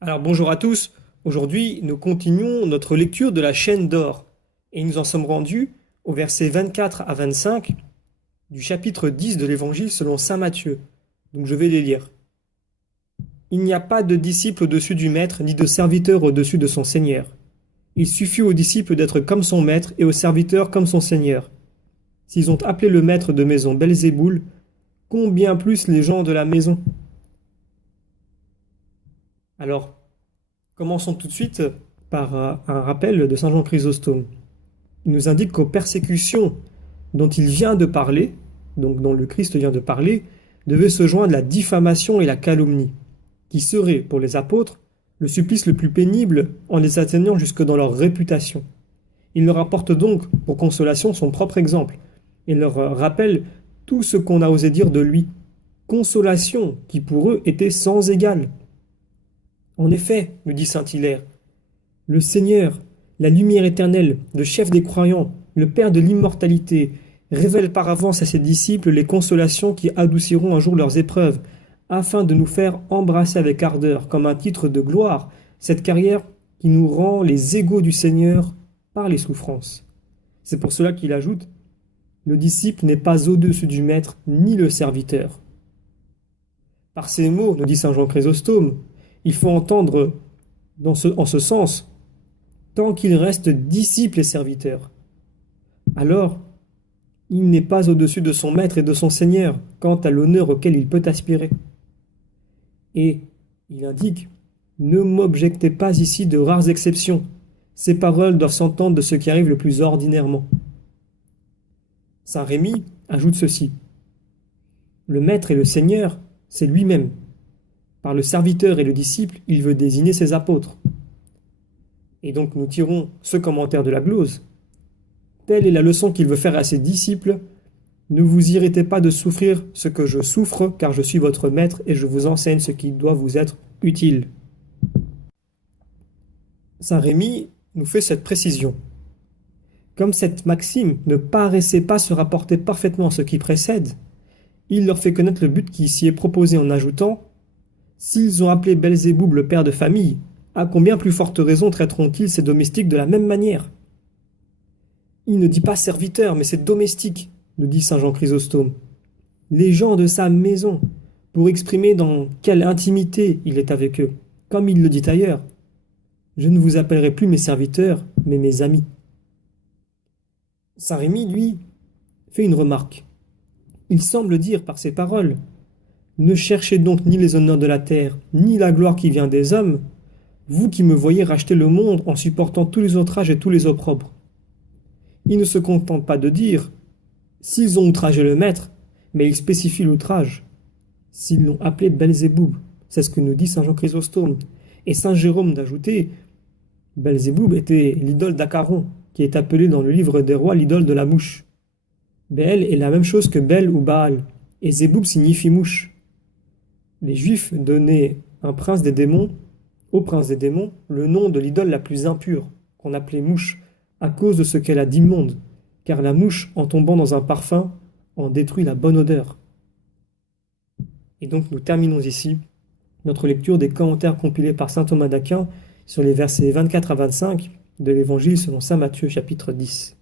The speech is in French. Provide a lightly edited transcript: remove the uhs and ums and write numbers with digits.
Alors bonjour à tous, aujourd'hui nous continuons notre lecture de la chaîne d'or et nous en sommes rendus au verset 24 à 25 du chapitre 10 de l'évangile selon saint Matthieu. Donc je vais les lire. Il n'y a pas de disciple au-dessus du maître ni de serviteur au-dessus de son seigneur. Il suffit au disciple d'être comme son maître et au serviteur comme son seigneur. S'ils ont appelé le maître de maison Belzéboul, combien plus les gens de la maison? Alors, commençons tout de suite par un rappel de saint Jean Chrysostome. Il nous indique qu'aux persécutions dont il vient de parler, donc dont le Christ vient de parler, devait se joindre la diffamation et la calomnie, qui seraient, pour les apôtres, le supplice le plus pénible en les atteignant jusque dans leur réputation. Il leur apporte donc, pour consolation, son propre exemple, et leur rappelle tout ce qu'on a osé dire de lui, consolation qui pour eux était sans égale. En effet, nous dit saint Hilaire, le Seigneur, la lumière éternelle, le chef des croyants, le Père de l'immortalité, révèle par avance à ses disciples les consolations qui adouciront un jour leurs épreuves, afin de nous faire embrasser avec ardeur, comme un titre de gloire, cette carrière qui nous rend les égaux du Seigneur par les souffrances. C'est pour cela qu'il ajoute, le disciple n'est pas au-dessus du maître ni le serviteur. Par ces mots, nous dit saint Jean Chrysostome, il faut entendre en ce sens, tant qu'il reste disciple et serviteur. Alors, il n'est pas au-dessus de son maître et de son seigneur quant à l'honneur auquel il peut aspirer. Et il indique, ne m'objectez pas ici de rares exceptions. Ces paroles doivent s'entendre de ce qui arrive le plus ordinairement. Saint Rémy ajoute ceci. Le maître et le seigneur, c'est lui-même. Par le serviteur et le disciple, il veut désigner ses apôtres. Et donc nous tirons ce commentaire de la glose. Telle est la leçon qu'il veut faire à ses disciples. Ne vous irritez pas de souffrir ce que je souffre, car je suis votre maître et je vous enseigne ce qui doit vous être utile. Saint Rémy nous fait cette précision. Comme cette maxime ne paraissait pas se rapporter parfaitement à ce qui précède, il leur fait connaître le but qui ici est proposé en ajoutant « S'ils ont appelé Belzéboul le père de famille, à combien plus forte raison traiteront-ils ses domestiques de la même manière ?» Il ne dit pas serviteur, mais c'est domestique, nous dit saint Jean Chrysostome. Les gens de sa maison, pour exprimer dans quelle intimité il est avec eux, comme il le dit ailleurs. Je ne vous appellerai plus mes serviteurs, mais mes amis. Saint Rémy, lui, fait une remarque. Il semble dire par ces paroles, ne cherchez donc ni les honneurs de la terre, ni la gloire qui vient des hommes, vous qui me voyez racheter le monde en supportant tous les outrages et tous les opprobres. Il ne se contente pas de dire « s'ils ont outragé le maître », mais il spécifie l'outrage. S'ils l'ont appelé Belzéboul, c'est ce que nous dit saint Jean Chrysostome. Et saint Jérôme d'ajouter « Belzéboul était l'idole d'Acaron, qui est appelée dans le livre des rois l'idole de la mouche. Béel est la même chose que Bel ou Baal, et Zéboub signifie mouche. Les Juifs donnaient au prince des démons le nom de l'idole la plus impure, qu'on appelait mouche, à cause de ce qu'elle a d'immonde, car la mouche, en tombant dans un parfum, en détruit la bonne odeur. Et donc nous terminons ici notre lecture des commentaires compilés par saint Thomas d'Aquin sur les versets 24 à 25 de l'Évangile selon saint Matthieu chapitre 10.